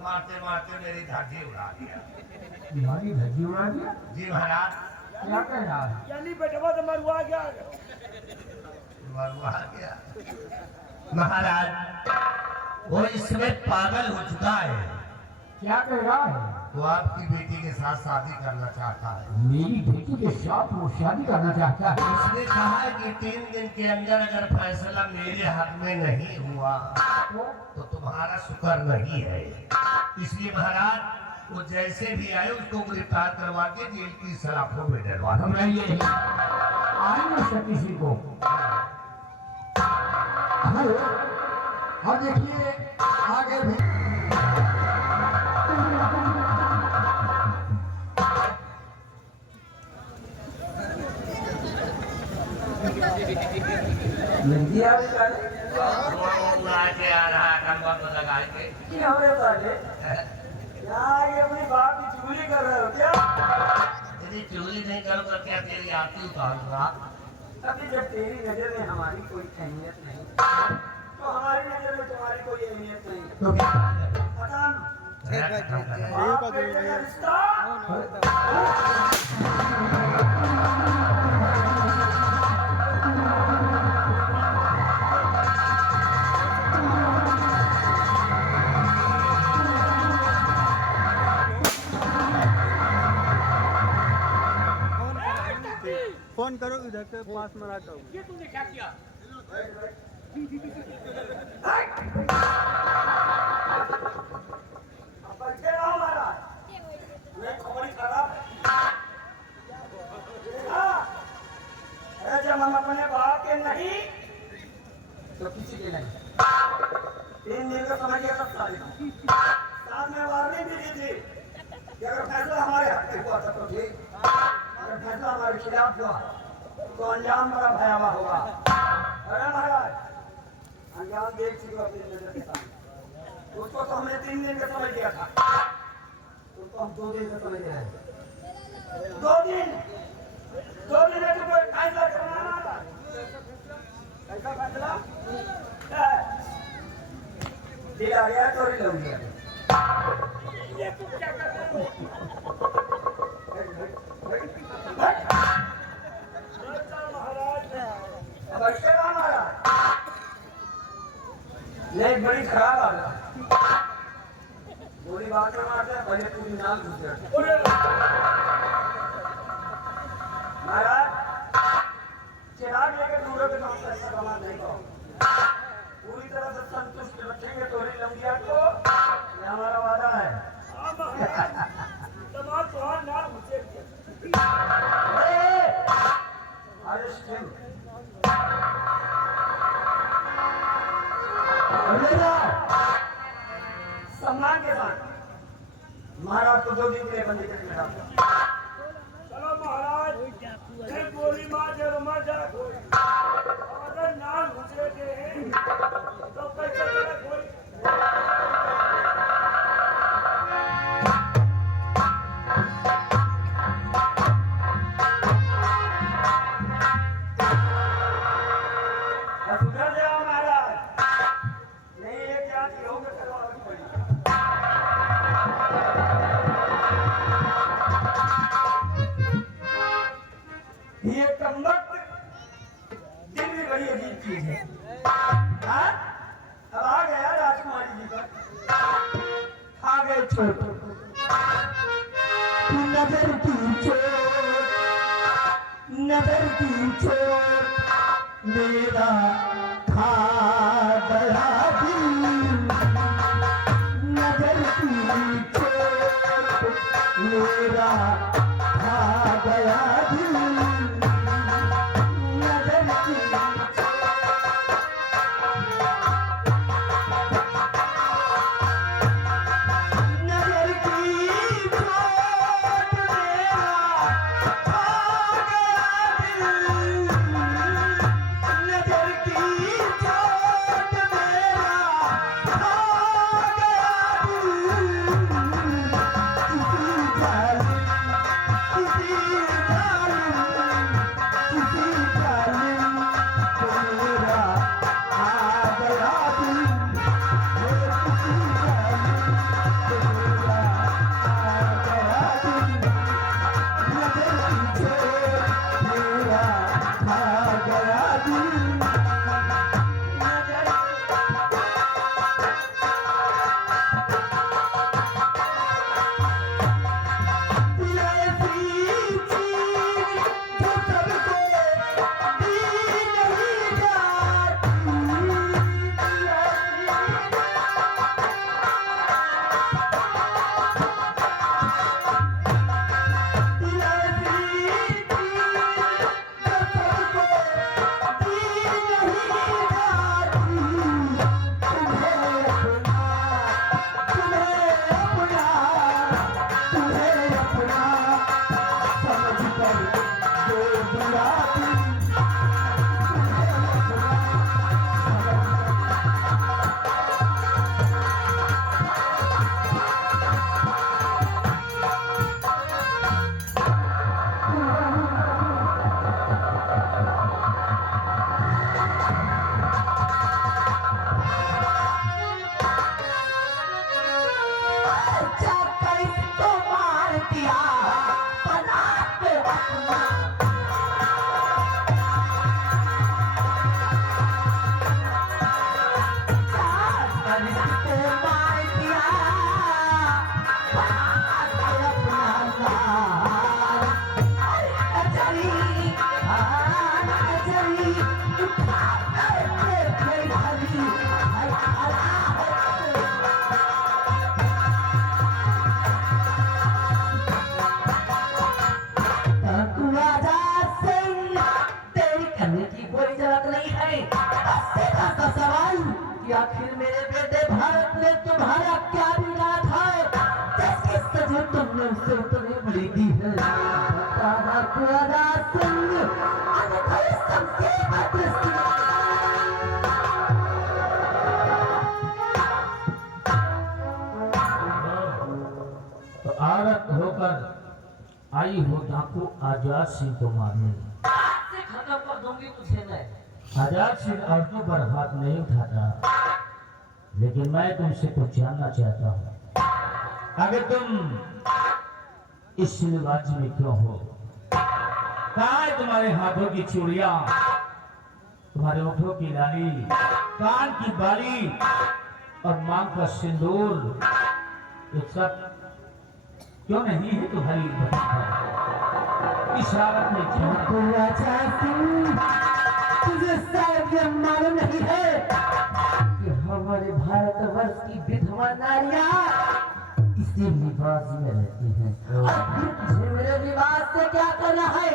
मारते मारते मेरी धागी उड़ा दिया। तुम्हारी धज्जी उड़ा दिया? जी महाराज। क्या कह रहा है? यानी बेटवा तो मरुआ गया। मरुआ गया महाराज, वो इसमें पागल हो चुका है। क्या कह रहा है? वो आपकी बेटी के साथ शादी करना चाहता है। मेरी बेटी के साथ वो शादी करना चाहता है। उसने कहा है कि 3 दिन के अंदर अगर फैसला मेरे हक में नहीं हुआ तो तुम्हारा शुक्र नहीं है। इसलिए महाराज, वो जैसे भी आए उसको गिरफ्तार करवा के जेल की सलाखों में डलवा दो। मैं ये आएंगे सब किसी को। और देखिए आगे भी मेहंदी आ रही है। के आ रहा है कनवा को लगा के। क्या हो रहा है? यहाँ आके अपनी बाप की चुगली कर रहे हो क्या? यदि चोरी नहीं करो तो क्या तेरी आरती उतारूंगा? अभी जब तेरी नजर में हमारी कोई अहमियत नहीं, तो हमारी नजर में तुम्हारी कोई अहमियत नहीं, तो क्या पठान बाप बेटे का रिश्ता? फोन करो इधर से पास में रखा हूँ। ये तूने क्या किया? बैठे रहो महाराज, मैं खबरी खराब है। अरे जब हम अपने बाप के नहीं तो किसी के नहीं। 3 दिन का समय दिया, 7 साल साथ में वार्निंग भी दी थी कि अगर फैसला हमारे हक में हुआ तो ठीक, अगर फैसला हमारे खिलाफ हुआ तो अंजाम बड़ा भयावह होगा। अरे महाराज, अंजाम देख चुके हो अपनी नजर के सामने। उसको तो हमने 3 दिन का समय दिया था, उसको हम 2 दिन का समय दे रहे हैं। 2 दिन में तुमको एक फैसला करना था। कैसा फैसला? दिल आ गया चोरी लग गया। ये तू क्या कर रहा है? ये बड़ी खराब आदत है। पूरी बात में मारते हैं, पहले पूरी नाल घुस जाते हैं। महाराज, चिराग लेकर दूरों के काम का इस्तेमाल नहीं करो। पूरी तरह से संतुष्ट रखेंगे तोरी लंबिया को, ये हमारा वादा है। तमाम तुहार नाल घुसे। Arrest him. सम्मान के साथ महाराज को 2 दिन के लिए बंदी करके डाल दो। चलो महाराज, एक गोली मार जब मर जा कोई, अगर नाल घुसे के तो कैसे चोट, नजर की चोट, नजर की चोट मेरा खा गया दिल, नजर की चोट मेरा खा गया दिल, नजर की नजर की चोट मेरा खा गया दिल, नजर की चोट मेरा खा गया दिल, किसी जालिम किसी जालिम को मेरा आ गया दिल, किसी जालिम मेरा आ गया दिल, नजर की चोट मेरा खा गया दिल, नजर ऐसी चीज जो सबको दी नहीं जाती, जाकर इसको मार दिया पनाह पे अपना, जाकर इसको मार दिया पनाह पे अपना लाल, नजरी नजरी उठा कर देखे भली खड़ा है तेरी करने की कोई जरूरत नहीं है। सीधा सा सवाल कि आखिर मेरे बेटे भारत ने तुम्हारा क्या बिगाड़ा था, जिसकी सजा तुमने उसे उतने बड़ी दी है। बताना कुआरा सिंह अनुभव सबसे बदस्ती तो आरत होकर आई हो डाकू आजाद सिंह को मारने, से खत्म कर दूंगी तुझे मैं। आजाद सिंह औरतों पर हाथ नहीं उठाता, लेकिन मैं तुमसे कुछ जानना चाहता हूँ। अगर तुम इस सिलवाज में क्यों हो? कहाँ है तुम्हारे हाथों की चूड़ियां, तुम्हारे ओठों की लाली, कान की बाली और मांग का सिंदूर, ये सब क्यों नहीं है तुम्हारी इशारत में क्यों? राजा सिंह, तुझे शायद ये मालूम नहीं है कि हमारे भारतवर्ष की विधवा नारियां इसी लिबास में रहती हैं। और फिर तुझे मेरे लिबास से क्या करना है?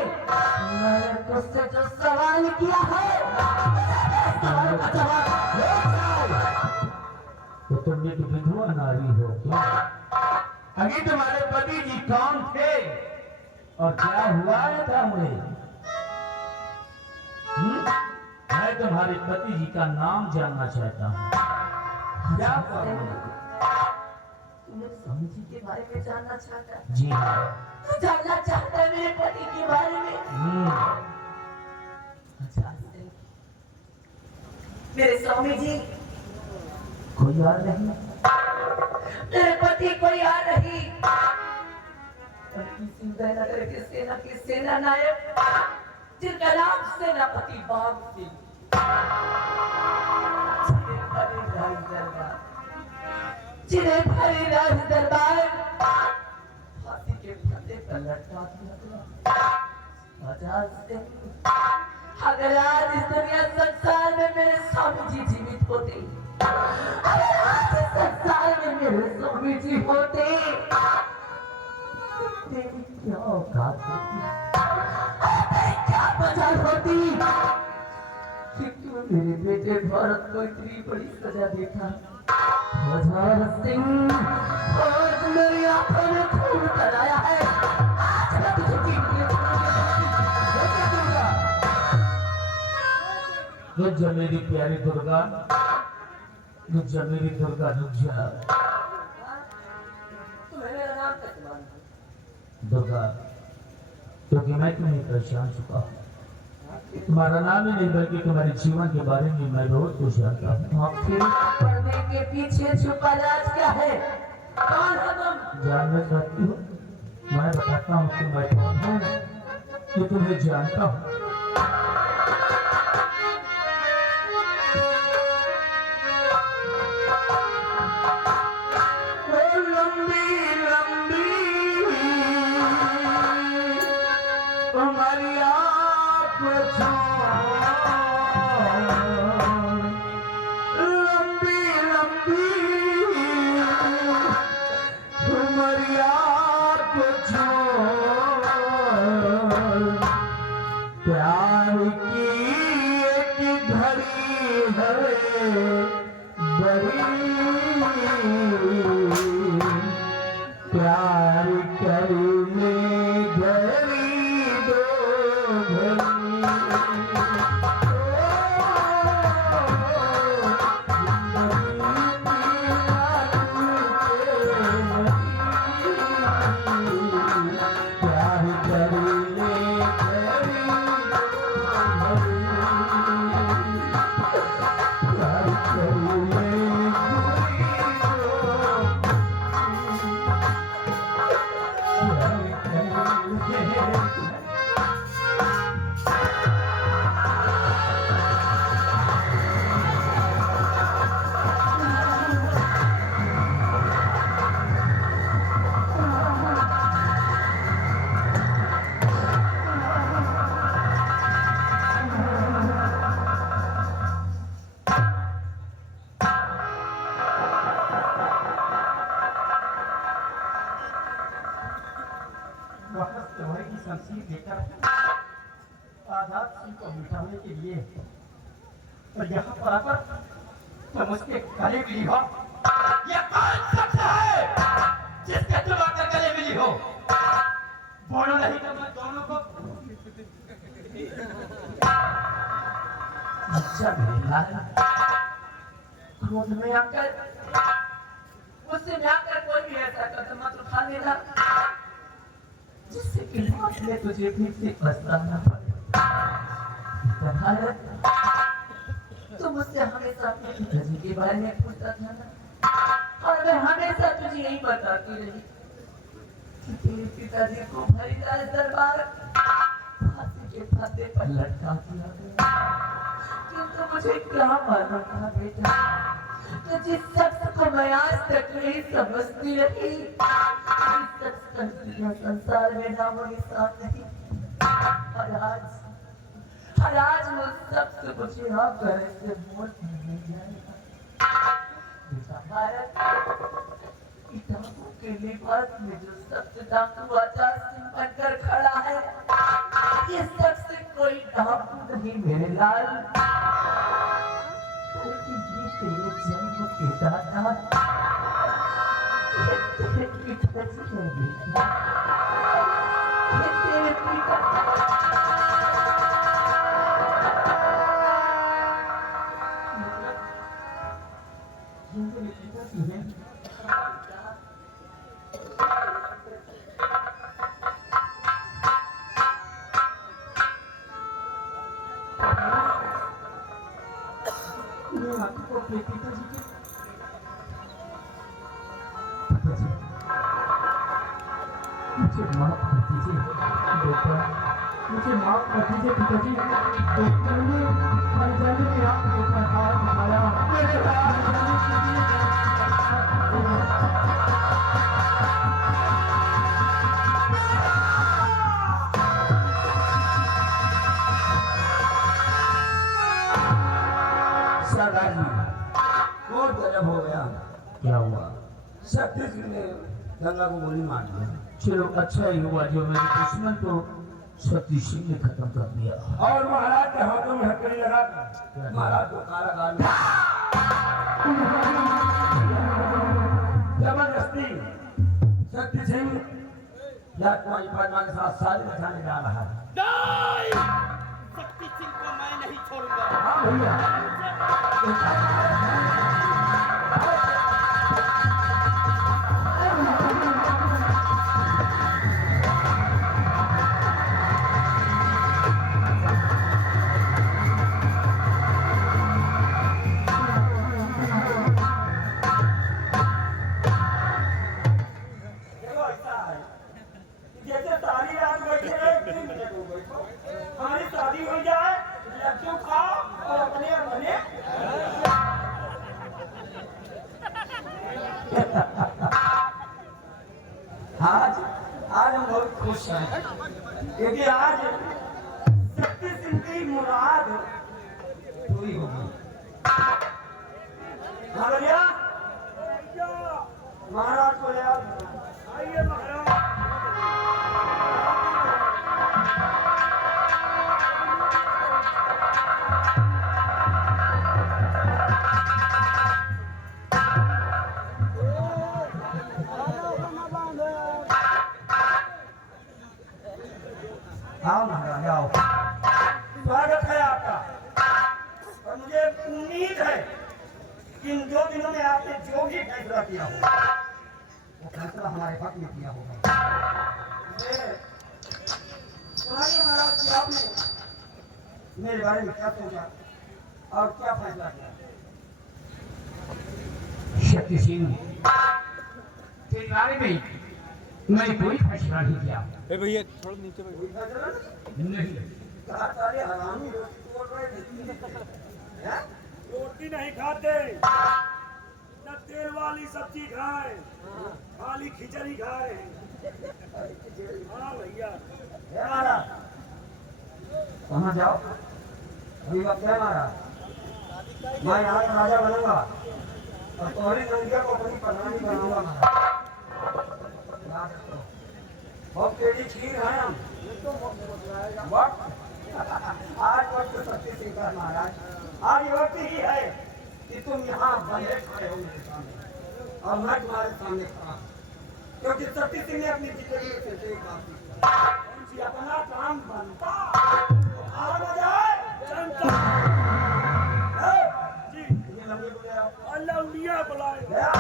मैंने तुझसे जो सवाल किया है, सवाल का जवाब दे जाओ। तो तुम एक विधवा नारी हो क्या? अभी तुम्हारे पति जी कौन थे और क्या हुआ था उन्हें? मैं तुम्हारे पति जी का नाम जानना चाहता हूँ। क्या हुआ उन्हें? मेरे स्वामी जी के बारे में जानना चाहता है? जी हाँ। तू जानना चाहता है मेरे पति के बारे में? अच्छा, मेरे स्वामी जी कोई और नहीं? मेरे पति कोई और नहीं, बल्कि सिंधनगर के सेना के सेना नायक जिनका नाम सेनापति बाग सिंह, जिन्हें भरी राज दरबार लटका दिया गया। आजाद सिंह, अगर आज इस दुनिया संसार में मेरे स्वामी जी जीवित होते, अगर आज इस संसार में मेरे स्वामी जी होते, तेरी क्या औकात होती, तेरी क्या मजाल होती कि तू मेरे बेटे भारत को इतनी बड़ी सजा देता। आजाद सिंह, आज मेरी आंखों में खून कराया है, आज मैं तुझे जीतने रुक जा मेरी प्यारी दुर्गा, रुक जा मेरी दुर्गा, रुक जा दुर्गा, क्योंकि मैं तुम्हें पहचान चुका हूँ। तुम्हारा नाम ही नहीं बल्कि तुम्हारे जीवन के बारे में मैं बहुत कुछ जानता हूँ। फिर पर्दे के पीछे छुपा राज क्या है? कौन है तुम? जानना चाहती हो? मैं बताता हूँ कि मैं कौन हूँ, कि तुम्हें जानता हूँ। प्यार की एक घड़ी है बड़ी, प्यार करने घड़ी दो घड़ी, प्यार करने आजाद सिंह को मिटाने के लिए और यहाँ पर आकर तुम उसके गले मिली हो। ये कौन शख्स है जिसके तुम आकर गले मिली हो? बोलो नहीं तो मैं दोनों को अच्छा क्रोध में आकर मुझसे में आकर कोई भी ऐसा कदम मत उठा लेना जिससे कि मौत में तुझे फिर से पछताना पड़े। तुम मुझसे हमेशा अपने पिताजी के बारे में पूछता था ना, और मैं हमेशा तुझे यही बताती रही कि तेरे पिताजी को हरिदास दरबार फांसी के फंदे पर लटका दिया गया। किंतु मुझे क्या मालूम था बेटा कि जिस शख्स को मैं आज तक नहीं समझती रही, जिस शख्स का संसार में नामो निशान नहीं, और आज वो शख्स मुझे आकर से मौत नहीं जाएगा। भारत डाकू के लिबास में जो शख्स डाकू आजाद सिंह बनकर खड़ा है, ये शख्स कोई डाकू नहीं मेरे लाल, तेरे जन्म के दाता, ये तेरे पिताजी है बेटा, ये तेरे पिता मुझे माफ कर दीजिए बेटा, मुझे माफ कर दीजिए पिताजी। मैंने अनजाने में आपको हाथ उठाया, मेरे हाथ हो गया। क्या हुआ? शक्ति सिंह ने गंगा को गोली मार दी। चलो अच्छा ही हुआ जो मेरे दुश्मन को सती सिंह ने खत्म कर दिया। और महाराज के हाथों में हथकड़ी लगा महाराज को कारागार में जबरदस्ती शक्ति सिंह राजकुमारी पद्मा के साथ शादी रचाने जा रहा है। नहीं, शक्ति सिंह को मैं नहीं छोड़ूंगा। हाँ भैया, देखो ऐसा है कि जैसे सारी रात बैठे रहे 3 बजे को बैठो, हमारी शादी हो जाए, लड्डू खाओ और अपने अपने आज हम बहुत खुश हैं क्योंकि आज शक्ति सिंह की मुराद पूरी होगी। हाँ भैया, महाराज को ले आओ। आइए महाराज। आओ महाराज आओ, स्वागत है आपका। और मुझे उम्मीद है कि इन 2 दिनों में आपने जो भी फैसला किया होगा वो फैसला हमारे हक में किया होगा। सुनाइए महाराज कि आपने मेरे बारे में क्या सोचा और क्या फैसला किया? शक्ति सिंह के बारे में मैंने कोई फैसला नहीं किया। ए भैया थोड़ा नीचे बैठो। कोई फैसला नहीं, सारे हरामी रोटी तोड़ रहे हैं। रोटी नहीं खाते, न तेल वाली सब्जी खाए, खाली खिचड़ी खाए। हाँ भैया, महाराज कहाँ जाओ? अभी वक्त है महाराज, मैं यहाँ का राजा बनूंगा और तुम्हारी नंदिया को अपनी प्रधानी बनाऊंगा महाराज। याद रखो, बहुत तेजी खीर है हम। वक्त आज वक्त शक्ति सिंह का महाराज, आज वक्त ही है कि तुम यहाँ बंधे खड़े हो मेरे सामने और मैं तुम्हारे सामने खड़ा हूँ। क्योंकि शक्ति सिंह ने अपनी जिंदगी में सिर्फ एक बात की, उनसे अपना काम बनता आ जाए जनता। जी ये लंबी को ले आओ। अल्लाह उलिया बुलाए। ले आओ।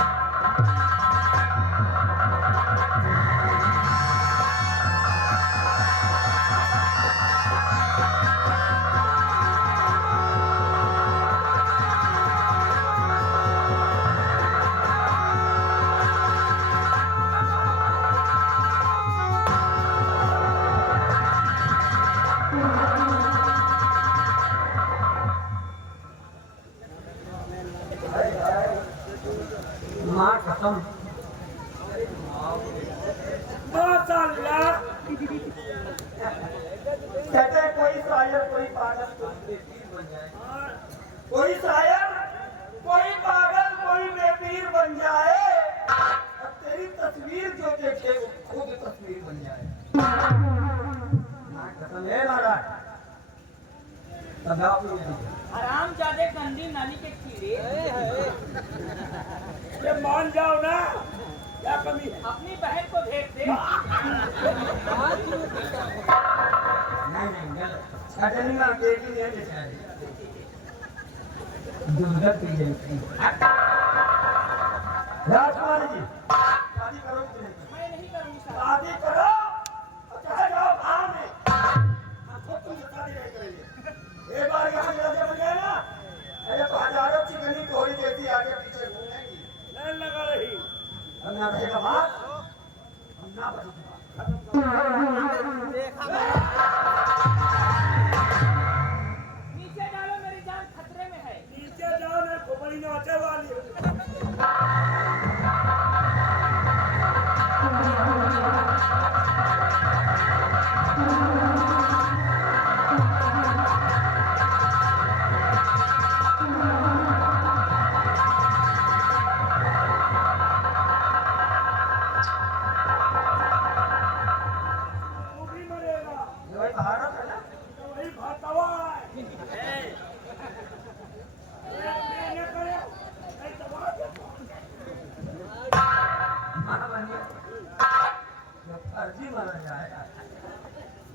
माँ कसम माशाअल्लाह, कहते हैं कोई शायर कोई पागल कोई बेपीर बन जाए, कोई शायर कोई पागल कोई बेपीर बन जाए और तेरी तस्वीर जो देखे वो खुद तस्वीर बन जाए। माँ कसम है महाराज, तब आप लोग आराम जादे गंदी नाली के कीड़े ये मान जाओ ना, क्या कमी है? अपनी बहन को भेज दे। नहीं गलत छटनी में बेटी नहीं बेचारी दुर्गत पी जाती। राजकुमारी जी शादी करो कि नहीं? मैं नहीं करूँगी शादी करो और चाहे जाओ गाँव में, हम खुद तुमसे शादी नहीं करेंगे। एक बार यहाँ राजा बन गए ना, अरे तो हजारों चिकनी कोहरी जैसी आगे पीछे घूमेंगी। लाइन लगा रही। हम ना रहेगा बात, हम ना बचेगा। नीचे डालो, मेरी जान खतरे में है। नीचे जाओ ना, खोपड़ी नाचे वाली हो।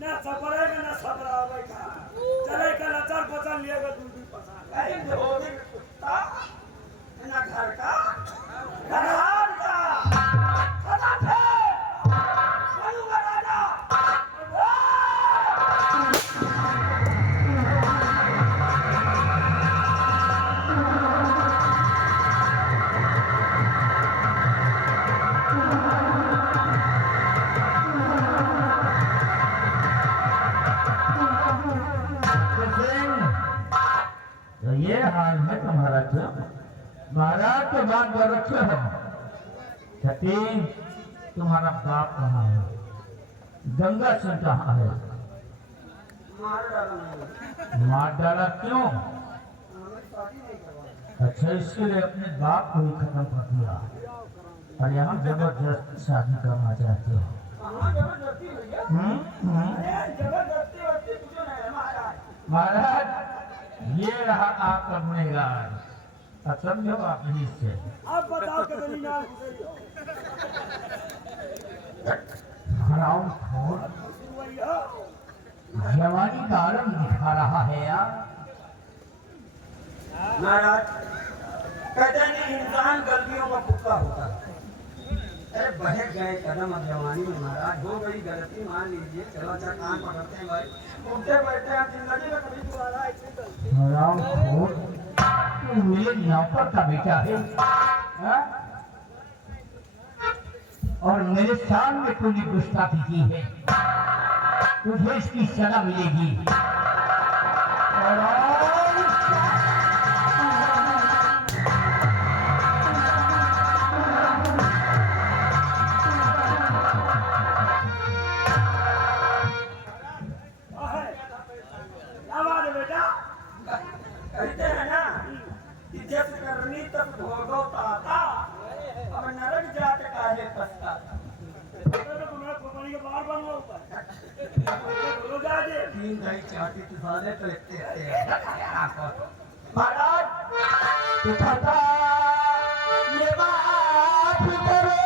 ना सपरे में ना सबरावे का चले का नचर पचन लिए गो दूध पसा ए होगी कुत्ता ना घर का घरवार का पता थे अनुगा राजा तो ये हाल है तुम्हारा क्यों? महाराज के बात बरक्ष है छठी तुम्हारा बाप कहाँ है? गंगा सिंह कहाँ है? मार डाला क्यों? अच्छा इसके लिए अपने बाप को ही खत्म कर दिया और यहाँ जबरदस्त शादी करना चाहते हो? महाराज ये रहा आपका गुनहगार समझो आप ही से अब बताओ कि गली नाम हराम खोर जवानी का आलम दिखा रहा है यार। महाराज कहते हैं कि इंसान गलतियों का पुतला होता है। अरे बहक गए कदम अब जवानी में महाराज हो गई गलती मान लीजिए चलो अच्छा कान पकड़ते हैं भाई उठते बैठते हैं जिंदगी में कभी दोबारा ऐसी गलती हराम खोर तू मेरे नौकर का बेटा है हा? और मेरे सामने तूने गुस्ताखी की है तुझे इसकी सजा मिलेगी। कहते हैं ना कि जब करनी तब भोगो ताता अब नरक जाट काहे पछताता। तीन दही चाटी तुफाने तो लिखते हैं महाराज तुझा ये बात करो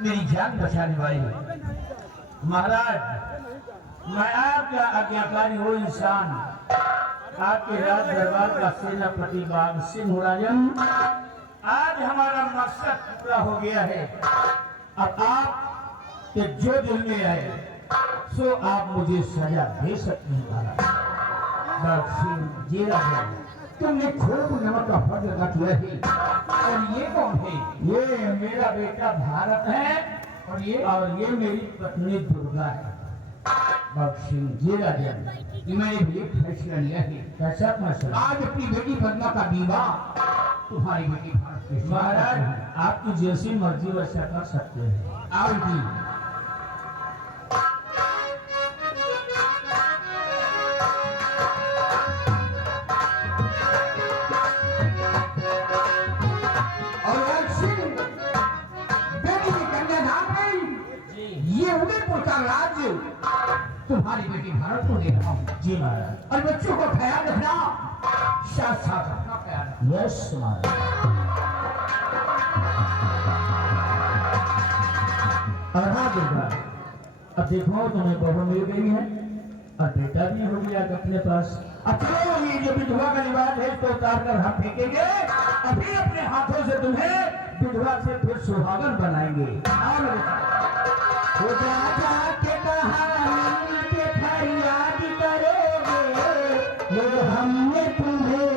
मेरी जान बचाने वाली महाराज मैं आपका आज्ञाकारी वो इंसान आपके राज दरबार का सेनापति बाग सिंह राजन आज हमारा मकसद पूरा हो गया है। अब आप के जो दिल में आए सो आप मुझे सजा दे सकते हैं महाराज। बाग सिंह जी राजन तुमने खूब नमक का फर्ज लगा किया है और ये कौन है? ये मेरा बेटा भारत है और ये मेरी पत्नी दुर्गा है। मैंने भी एक फैसला लिया है। कैसा फैसला? आज अपनी बेटी पद्मा का विवाह तुम्हारी बेटी भारत के महाराज आपकी जैसी मर्जी वैसा कर सकते हैं। आओ जी तुम्हारी बेटी भारत को दे रहा हूँ। जी महाराज। और बच्चों को ख्याल रखना, साथ साथ अपना ख्याल रखना। यस महाराज। और हाँ दुर्गा, अब देखो तुम्हें बहू मिल गई है और बेटा भी हो गया अपने पास। अब चलो ये जो विधवा का लिबास है इसको उतार कर हम फेंकेंगे, अभी अपने हाथों से तुम्हें विधवा से फिर सुहागन बनाएंगे। और वो जा जाके कहानी पे फरियाद करोगे, वो हमने तुम्हें